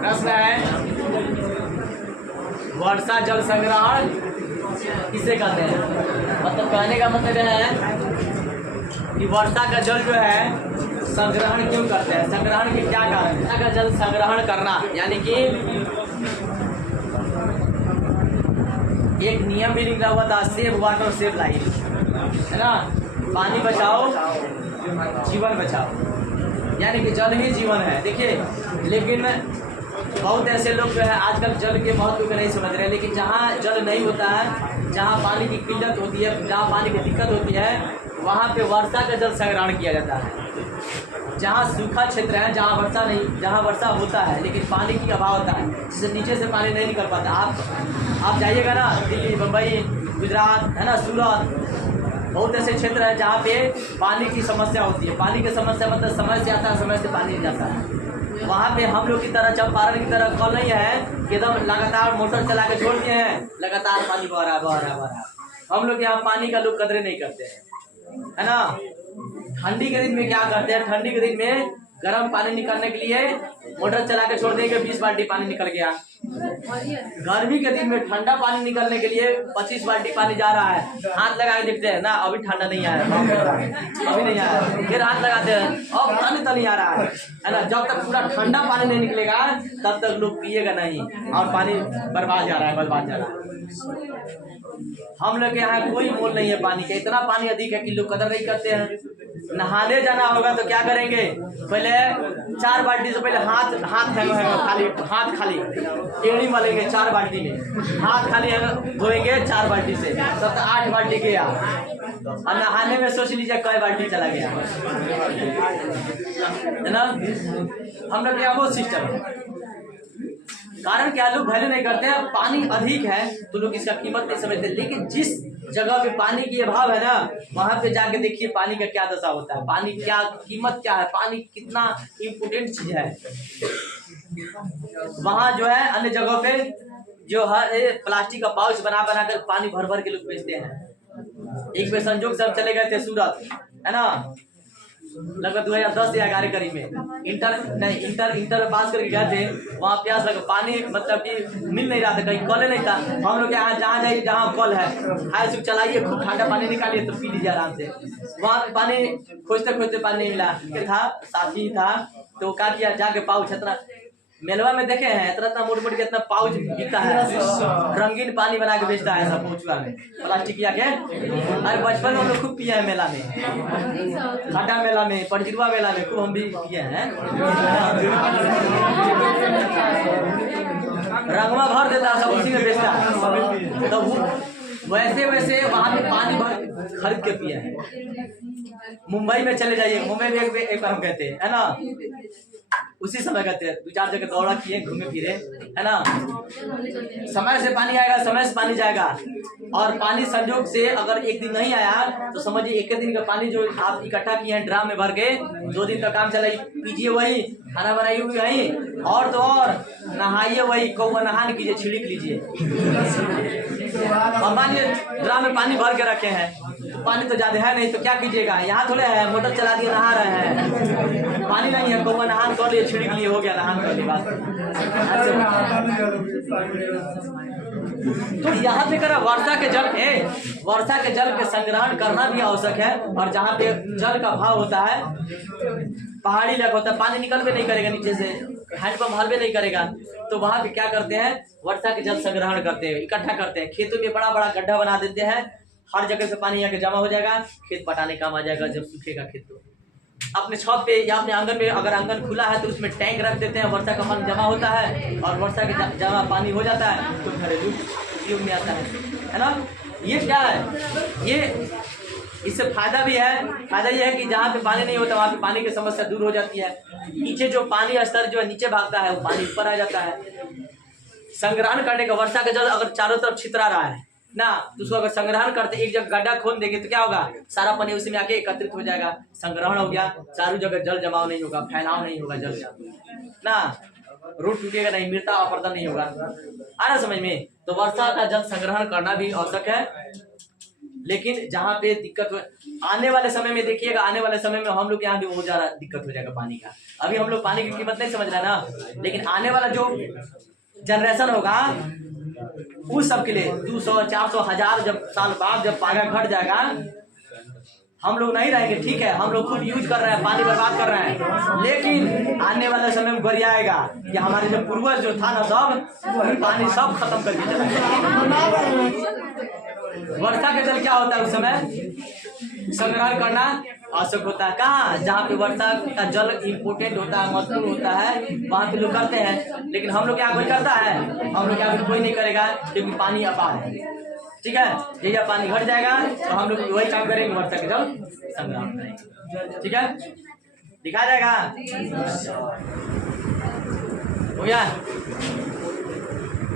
प्रश्न है, वर्षा जल संग्रहण किसे कहते हैं? मतलब कहने का मतलब यह है कि वर्षा का जल जो है संग्रहण क्यों करते हैं, संग्रहण के क्या कारण है? वर्षा का जल संग्रहण करना यानी कि एक नियम भी लिखा हुआ था, सेव वाटर सेव लाइफ, है ना। पानी बचाओ जीवन बचाओ, यानी कि जल ही जीवन है। देखिए, लेकिन बहुत ऐसे लोग जो है आजकल जल के महत्व को नहीं समझ रहे हैं। लेकिन जहाँ जल नहीं होता है, जहाँ पानी की किल्लत होती है, जहाँ पानी की दिक्कत होती है, वहाँ पे वर्षा का जल संग्रहण किया जाता है। जहाँ सूखा क्षेत्र है, जहाँ वर्षा नहीं, जहाँ वर्षा होता है लेकिन पानी की अभाव होता है, जिससे नीचे से पानी नहीं निकल पाता। आप जाइएगा ना दिल्ली, मुंबई, गुजरात, है ना, सूरत, बहुत ऐसे क्षेत्र है जहाँ पे पानी की समस्या होती है। पानी की समस्या मतलब समय से आता है, समय से पानी नहीं जाता है। वहाँ पे हम लोग की तरह, चंपारण की तरह कल नहीं है कि एकदम लगातार मोटर चला के छोड़ दिए हैं, लगातार पानी बह रहा है। हम लोग यहाँ पानी का लोग कदर नहीं करते हैं, है ना। ठंडी के दिन में क्या करते हैं, ठंडी के दिन में गर्म पानी निकालने के लिए मोटर चला के छोड़ देंगे, 20 बाल्टी पानी निकल गया। गर्मी के दिन में ठंडा पानी निकलने के लिए 25 बाल्टी पानी जा रहा है। हाथ लगा के देखते हैं ना, अभी ठंडा नहीं आया, अभी नहीं आया, फिर हाथ लगाते हैं, अब पानी तो नहीं आ रहा है ना। जब तक पूरा ठंडा पानी नहीं निकलेगा तब तक लोग पिएगा नहीं, और पानी बर्बाद जा रहा है। हम लोग के यहाँ कोई मोल नहीं है पानी का, इतना पानी अधिक है कि लोग कदर नहीं करते हैं। नहाने जाना होगा तो क्या करेंगे, पहले 4 बाल्टी से पहले हाथ खाली एड़ी मलेंगे 4 बाल्टी में, हाथ खाली धोएंगे 4 बाल्टी से, तब तो 8 बाल्टी गया। और नहाने में सोच लीजिए कई बाल्टी चला गया, है ना। हम लोग यहाँ वो सिस्टम है। कारण क्या, लोग वैल्यू नहीं करते हैं। पानी अधिक है तो लोग इसका कीमत नहीं समझते। लेकिन जिस जगह पे पानी की अभाव है ना, वहां पे जाके देखिए पानी का क्या दशा होता है, पानी क्या कीमत क्या है, पानी कितना इम्पोर्टेंट चीज है। वहां जो है अन्य जगहों पे जो है प्लास्टिक का पाउच बना कर पानी भर भर के लोग बेचते हैं। एक पे संजोग से हम चले गए थे सूरत, है ना, लगभग 2010 या 11 करीब में। इंटर पास करके गए थे। वहाँ प्यास लगा, पानी मतलब कि मिल नहीं रहा था, कहीं कल नहीं था। हम लोग यहाँ जहाँ जाइए जहाँ कल है, हाई सुख चलाइए, खूब ठंडा पानी निकालिए तो पी लीजिए आराम से। वहाँ पानी खोजते पानी नहीं मिला, था साथी था तो क्या किया, जाके पाउच इतना मेलवा में देखे हैं, इतना मोट के इतना पाउच बिकता है, रंगीन पानी बना के बेचता है सब पहुँचुआ में प्लास्टिक किया के। अरे बचपन में हम लोग खूब पिए हैं मेला में, खाटा मेला में, पंजिरवा मेला में खूब हम भी पिए हैं। रंगवा भर देता है सब, उसी में बेचता है। तो वैसे वहाँ पे पानी भर खरीद के पिए हैं। मुंबई में चले जाइए, मुंबई में एक बार हम कहते हैं, है ना, उसी समय कहते हैं 2-4 जगह दौड़ा किए, घूमे फिरे, है ना। समय से पानी आएगा, समय से पानी जाएगा। और पानी संजोग से अगर एक दिन नहीं आया तो समझिए एक दिन का पानी जो आप इकट्ठा किए हैं ड्राम में भर के, 2 दिन तक काम चलाइए, पीजिए वही, खाना बनाइए वही, और तो और नहाइए वही, कौवा नहान कीजिए, छिड़क लीजिए। और मान लीजिए ड्राम में पानी भर के रखे हैं, तो पानी तो ज्यादा है नहीं, तो क्या कीजिएगा, यहाँ थोड़े है, मोटर चला दिए नहा रहे हैं, पानी नहीं है, कौवा नहान कर लिए, छिड़क लिए, हो गया नहान कर लिए बात। तो यहाँ पे करा वर्षा के जल के संग्रहण करना भी आवश्यक है। और जहाँ पे जल का अभाव होता है, पहाड़ी इलाका होता है, पानी निकल भी नहीं करेगा नीचे से, हैंडपंप हल भी नहीं करेगा, तो वहाँ पे क्या करते हैं, वर्षा के जल संग्रहण करते हैं, इकट्ठा करते हैं। खेतों में बड़ा बड़ा गड्ढा बना देते हैं, हर जगह से पानी आके जमा हो जाएगा, खेत पटाने काम आ जाएगा। जब सूखेगा खेत तो अपने छत पे या अपने आंगन में, अगर आंगन खुला है तो उसमें टैंक रख देते हैं, वर्षा का पानी जमा होता है और वर्षा के जमा पानी हो जाता है तो घरेलू उपयोग में आता है ना। ये क्या है, ये इससे फायदा भी है। फायदा ये है कि जहाँ पे पानी नहीं होता वहाँ पे पानी की समस्या दूर हो जाती है। नीचे जो पानी स्तर जो है नीचे भागता है, वो पानी ऊपर आ जाता है। संग्रहण करने का, वर्षा का जल अगर चारों तरफ छितरा रहा है ना, तो उसको अगर संग्रहण करते एक जगह गड्ढा खोद देंगे तो क्या होगा, सारा पानी उसी में आके एकत्रित हो जाएगा, संग्रहण हो गया, चारों जगह जल जमाव नहीं होगा, फैलाव नहीं होगा जल का ना, रूट टूटेगा नहीं, मृदा अपरदन नहीं होगा। आ रहा समझ में। तो वर्षा का जल संग्रहण करना भी आवश्यक है। लेकिन जहाँ पे दिक्कत हो, आने वाले समय में देखिएगा, आने वाले समय में हम लोग यहाँ भी बहुत ज्यादा दिक्कत हो जाएगा पानी का। अभी हम लोग पानी की कीमत नहीं समझ रहे ना, लेकिन आने वाला जो जनरेशन होगा उस सब के लिए 200, 400, 1000 जब साल बाद जब पानी घट जाएगा, हम लोग नहीं रहेंगे, ठीक है, हम लोग खुद यूज कर रहे हैं, पानी बर्बाद कर रहे हैं, लेकिन आने वाले समय में बढ़िया आएगा कि हमारे जो पूर्वज जो था ना, सब पानी सब खत्म कर दिया। वर्षा का जल क्या होता है उस समय संग्रहण करना आवश्यक होता है। कहाँ? जहाँ पे वर्षा का जल इम्पोर्टेंट होता है, महत्वपूर्ण होता है, वहाँ पे लोग करते हैं, लेकिन हम लोग यहाँ कोई करता है? हम लोग यहाँ कोई नहीं करेगा, क्योंकि पानी अपार है, ठीक है। यही पानी घट जाएगा तो हम लोग वही काम करेंगे, वर्षा का जल संग्रहण करेंगे, ठीक है। दिखा जाएगा, हो गया।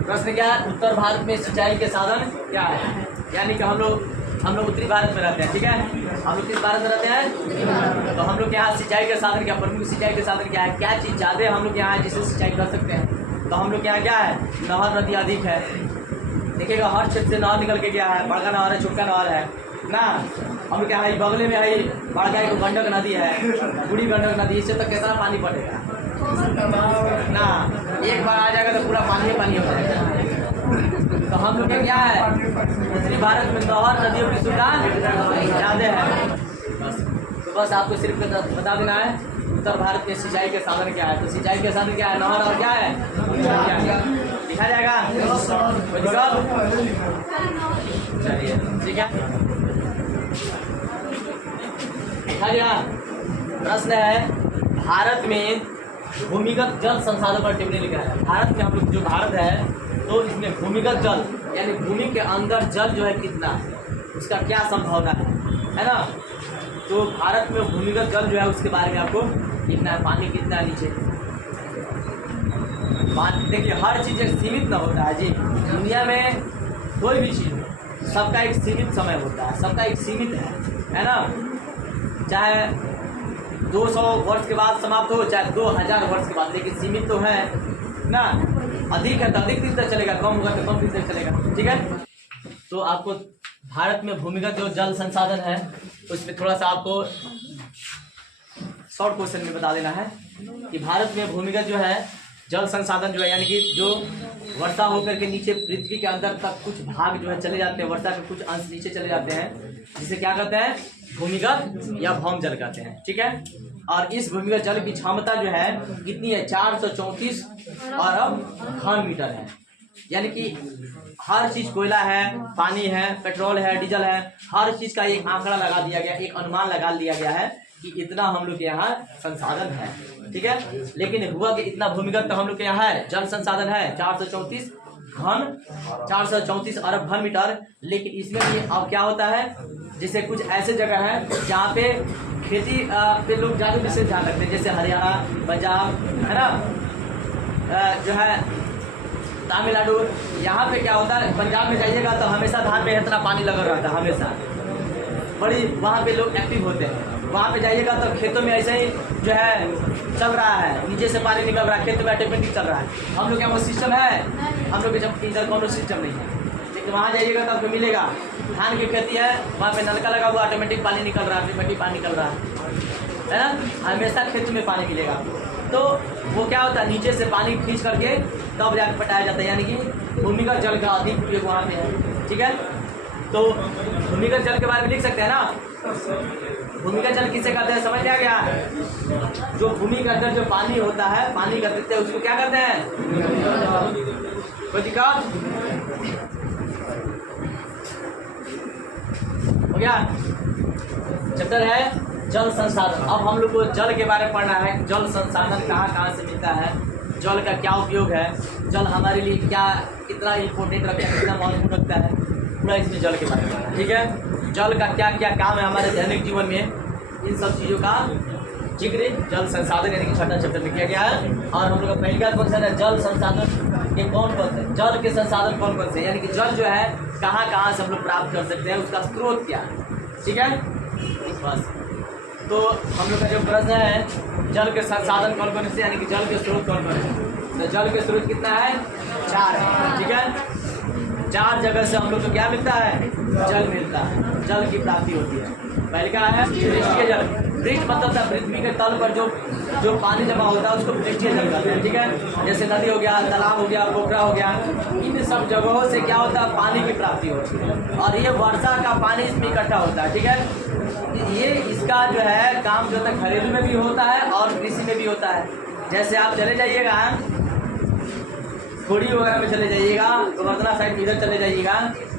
प्रश्न क्या है? उत्तर भारत में सिंचाई के साधन क्या है? यानी कि हम लोग उत्तरी भारत में रहते हैं, ठीक है। हम लोग किस भारत में रहते हैं? तो हम लोग के यहाँ सिंचाई के साधन क्या, प्रमुख सिंचाई के साधन क्या है? क्या चीज़ ज़्यादा हम लोग यहाँ है जिससे सिंचाई कर सकते हैं? तो हम लोग के यहाँ क्या है? नहर नदी अधिक है। देखिएगा हर क्षेत्र से नहर निकल के क्या है, बड़का नहर है, छोटका नहर है ना। हम लोग क्या है, बगले में है बड़का एक गंडक नदी है, बूढ़ी गंडक नदी, इससे तो कितना पानी पड़ेगा ना, एक बार आ जाएगा तो पूरा पानी हो जाएगा। तो हम लोग क्या है, उत्तरी भारत में नहर नदियों की सुविधा ज़्यादा है। तो बस आपको सिर्फ बता देना है उत्तर भारत के सिंचाई के साधन क्या है। तो सिंचाई के साधन क्या है? नहर और क्या है? दिखा जाएगा, चलिए ठीक है, दिखा जाएगा। प्रश्न है, भारत में भूमिगत जल संसाधन पर टिप्पणी लिखा है। भारत में हम लोग जो भारत है तो इसमें भूमिगत जल यानी भूमि के अंदर जल जो है कितना है, उसका क्या संभावना है ना। तो भारत में भूमिगत जल जो है उसके बारे में आपको लिखना है, पानी कितना है नीचे। देखिए हर चीज़ एक सीमित ना होता है जी, दुनिया में कोई भी चीज़ सबका एक सीमित समय होता है, सबका एक सीमित है ना। चाहे 200 वर्ष के बाद समाप्त हो, चाहे 2000 वर्ष के बाद, लेकिन सीमित तो है ना। अधिक है तो अधिक दिन तक चलेगा, कम होगा तो कम दिन तक चलेगा, ठीक है। तो आपको भारत में भूमिगत जो जल संसाधन है उसमें थोड़ा सा आपको शॉर्ट क्वेश्चन में बता देना है कि भारत में भूमिगत जो है जल संसाधन जो है, यानी कि जो वर्षा होकर के नीचे पृथ्वी के अंदर तक कुछ भाग जो है चले जाते हैं, वर्षा के कुछ अंश नीचे चले जाते हैं, जिसे क्या कहते हैं? भूमिगत या भौम जल कहते हैं, ठीक है। और इस भूमिगत जल की क्षमता जो है कितनी है? 434 अरब घन मीटर है। यानी कि हर चीज, कोयला है, पानी है, पेट्रोल है, डीजल है, हर चीज का एक आंकड़ा लगा दिया गया, एक अनुमान लगा दिया गया है कि इतना हम लोग के यहाँ संसाधन है, ठीक है। लेकिन हुआ कि इतना भूमिगत तो हम लोग के यहाँ है, जल संसाधन है 434 अरब घन मीटर। लेकिन इसमें भी अब क्या होता है, जैसे कुछ ऐसे जगह है जहाँ पे खेती पे लोग ज़्यादा विशेष ध्यान रखते हैं, जैसे हरियाणा, पंजाब है ना, जो है तमिलनाडु। यहाँ पे क्या होता है, पंजाब में जाइएगा तो हमेशा धान में इतना पानी लगा रहता है, हमेशा बड़ी वहाँ पे लोग एक्टिव होते हैं। वहाँ पे जाइएगा तो खेतों में ऐसे ही जो है चल रहा है, नीचे से पानी निकल रहा है, खेत में ऑटोमेटिक चल रहा है। हम लोग क्या वो सिस्टम है? हम लोग के जब इधर कोनो सिस्टम नहीं है, लेकिन वहाँ जाइएगा तो आपको मिलेगा धान की खेती है, वहाँ पे नलका लगा हुआ, ऑटोमेटिक पानी निकल रहा है, ऑटोमेटिक पानी निकल रहा है ना, हमेशा खेत में पानी मिलेगा। तो वो क्या होता है, नीचे से पानी खींच करके तब जाकर पटाया जाता है, यानी कि भूमिगत जल का अधिक उपयोग वहाँ पे है, ठीक है। तो भूमिगत जल के बारे में लिख सकते हैं ना। भूमिगत जल किसे कहते हैं, समझ में आ गया? जो भूमि के अंदर जो पानी होता है, पानी कहते हैं, उसको क्या कहते हैं? कोई दिक्कत हो गया? चैप्टर है जल संसाधन। अब हम लोग को जल के बारे में पढ़ना है, जल संसाधन कहाँ से मिलता है, जल का क्या उपयोग है, जल हमारे लिए क्या कितना इम्पोर्टेंट रखता है, कितना महत्वपूर्ण रखता है, पूरा इसमें जल के बारे में, ठीक है। जल का क्या क्या काम है हमारे दैनिक जीवन में, इन सब चीज़ों का जिक्र जल संसाधन यानी कि छठा चैप्टर में किया गया है। और हम लोग का पहला क्वेश्चन है, जल संसाधन के कौन कौन से, जल के संसाधन कौन कौन से, यानी कि जल जो है कहाँ से हम लोग प्राप्त कर सकते हैं, उसका स्रोत क्या है, ठीक है। बस तो हम लोग का जो प्रश्न है, जल के संसाधन कौन कौन से, यानी कि जल के स्रोत कौन कौन है। तो जल के स्रोत कितना है? 4 है, ठीक है। 4 जगह से हम लोग को क्या मिलता है? जल मिलता है। जल की प्राप्ति होती है। पहले क्या है पृष्ठीय जल। पृष्ठ मतलब था पृथ्वी के तल पर जो पानी जमा होता है उसको पृष्ठीय जल कहते हैं, ठीक है। जैसे नदी हो गया, तालाब हो गया, पोखरा हो गया, इन सब जगहों से क्या होता है पानी की प्राप्ति होती है और ये वर्षा का पानी इसमें इकट्ठा होता है, ठीक है। ये इसका जो है काम जो होता है घरेलू में भी होता है और कृषि में भी होता है। जैसे आप चले जाइएगा खोड़ी वगैरह में चले जाइएगा, गोवर्धना साइड इधर चले जाइएगा,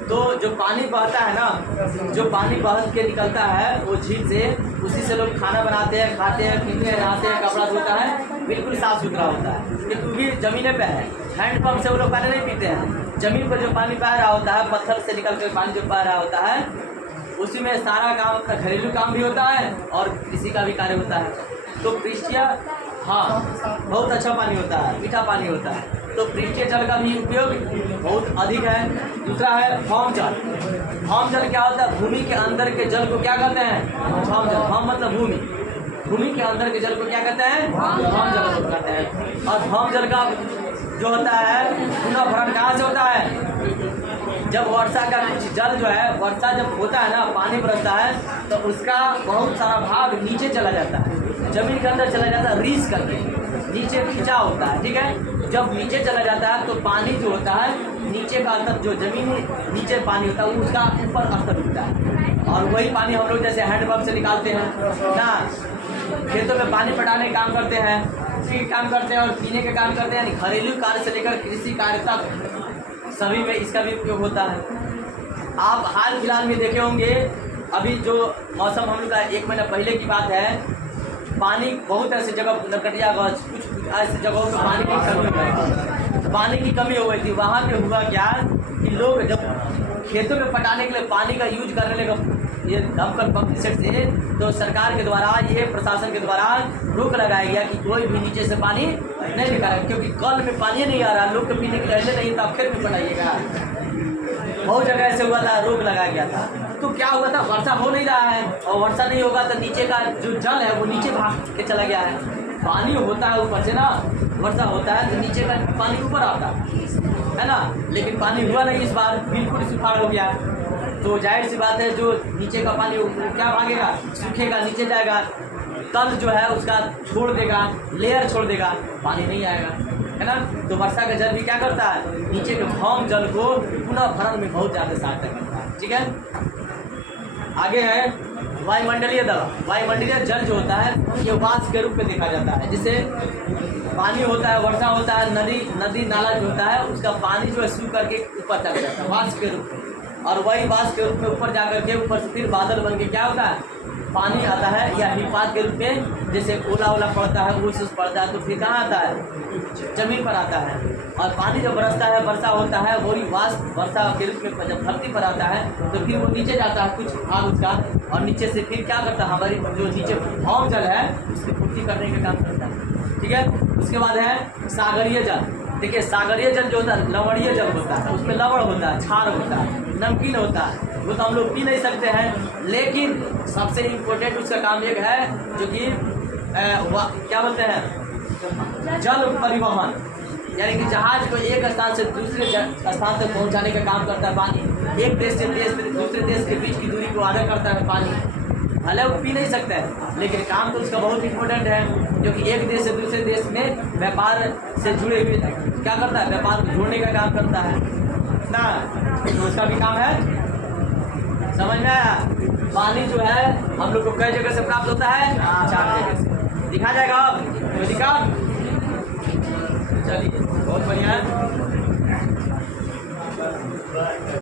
तो जो पानी बहता है ना, जो पानी बह के निकलता है वो झील से, उसी से लोग खाना बनाते हैं, खाते हैं, पीते हैं, नहाते हैं, कपड़ा धोता है, बिल्कुल साफ सुथरा होता है। क्योंकि ज़मीने पे है, हैंडपम्प से वो लोग पानी नहीं पीते हैं। ज़मीन पर जो पानी बह रहा होता है, पत्थर से निकल कर पानी जो बह रहा होता है, उसी में सारा काम अपना घरेलू काम भी होता है और कृषि का भी कार्य होता है। तो पृष्ठीय, हाँ, बहुत अच्छा पानी होता है, मीठा पानी होता है। तो पृष्ठीय जल का भी उपयोग बहुत अधिक है। दूसरा है भौम जल। भौम जल क्या होता है? भूमि के अंदर के जल को क्या कहते हैं? भौम जल। भौम मतलब भूमि, भूमि के अंदर के जल को क्या कहते हैं? भौम जल को कहते हैं। और भौम जल का जो होता है पुनः भरण कहाँ से होता है? जब वर्षा का कुछ जल जो है, वर्षा जब होता है ना, पानी बरसता है तो उसका बहुत सारा भाग नीचे चला जाता है, जमीन के अंदर चला जाता है, रीस करके नीचे खिंचा होता है, ठीक है। जब नीचे चला जाता है तो पानी जो होता है नीचे का स्तर, जो जमीन नीचे पानी होता है वो उसका ऊपर स्तर होता है, और वही पानी हम लोग जैसे हैंडपम्प से निकालते हैं ना, खेतों में पानी पटाने का काम करते हैं, कृषि का काम करते हैं और पीने का काम करते हैं। यानी घरेलू कार्य से लेकर कृषि कार्य तक सभी में इसका भी उपयोग होता है। आप हाल फिलहाल में देखे होंगे, अभी जो मौसम हम लोग का 1 महीना पहले की बात है, पानी बहुत ऐसी जगह, नरकटियागंज, कुछ ऐसी जगहों पर पानी की कमी हो गई थी। पानी की कमी हो गई थी, वहाँ पे हुआ क्या कि लोग जब खेतों में पटाने के लिए पानी का यूज करने लगे ये दमकल पंप सेट से, तो सरकार के द्वारा, ये प्रशासन के द्वारा रोक लगाया गया कि कोई भी नीचे से पानी नहीं निकाले, क्योंकि कल में पानी नहीं आ रहा, लोग के पीने के लिए नहीं, तब खेत में पटाइएगा। बहुत जगह ऐसे हुआ था, रोक लगाया गया था। तो क्या हुआ था, वर्षा हो नहीं रहा है, और वर्षा नहीं होगा तो नीचे का जो जल है वो नीचे भाग के चला गया है। पानी होता है ऊपर से ना, वर्षा होता है तो नीचे का पानी ऊपर आता है ना, लेकिन पानी हुआ नहीं इस बार, बिल्कुल सुखाड़ हो गया। तो जाहिर सी बात है जो नीचे का पानी क्या भागेगा, सूखेगा, नीचे जाएगा, तल जो है उसका छोड़ देगा, लेयर छोड़ देगा, पानी नहीं आएगा, है ना। तो वर्षा का जल भी क्या करता है, नीचे के भौम जल को पुनः भरण में बहुत ज़्यादा सहायता करता है, ठीक है। आगे है वायुमंडलीय दबाव। वायुमंडलीय जल जो होता है ये वाष्प के रूप में देखा जाता है। जिससे पानी होता है, वर्षा होता है, नदी नाला जो होता है उसका पानी जो है सूख करके ऊपर चला जाता है वाष्प के रूप में, और वही वाष्प के रूप में ऊपर जाकर के ऊपर से फिर बादल बन के क्या होता है, पानी आता है, या हिमपात के रूप में जैसे ओला पड़ता है, ओस पड़ता है, तो फिर कहाँ आता है, जमीन पर आता है। और पानी जब बरसता है, वर्षा होता है, वही वाष्प वर्षा के रूप में जब धरती पर आता है तो फिर वो नीचे जाता है कुछ भाग उसका, और नीचे से फिर क्या करता है, हमारी जो नीचे भौम जल है उसकी पूर्ति करने का काम करता है, ठीक है। उसके बाद है सागरीय जल। देखिए सागरीय जल जो होता है लवणीय जल होता है, उसमें लवण होता है, क्षार होता है, नमकीन होता है, वो तो हम लोग पी नहीं सकते हैं। लेकिन सबसे इम्पोर्टेंट उसका काम एक है जो कि क्या बोलते हैं, जल परिवहन, यानी कि जहाज को एक स्थान से दूसरे स्थान तक पहुंचाने का काम करता है पानी। एक देश से दूसरे देश के बीच की दूरी को आधा करता है पानी। भले वो पी नहीं सकता है, लेकिन काम तो उसका बहुत इम्पोर्टेंट है, जो कि एक देश से दूसरे देश में व्यापार से जुड़े हुए क्या करता है, व्यापार को जोड़ने का काम करता है ना, तो उसका भी काम है। समझ में आया। पानी जो है हम लोग को कई जगह से प्राप्त होता है, 4 जगह से। दिखा जाएगा अब, दिखा, चलिए।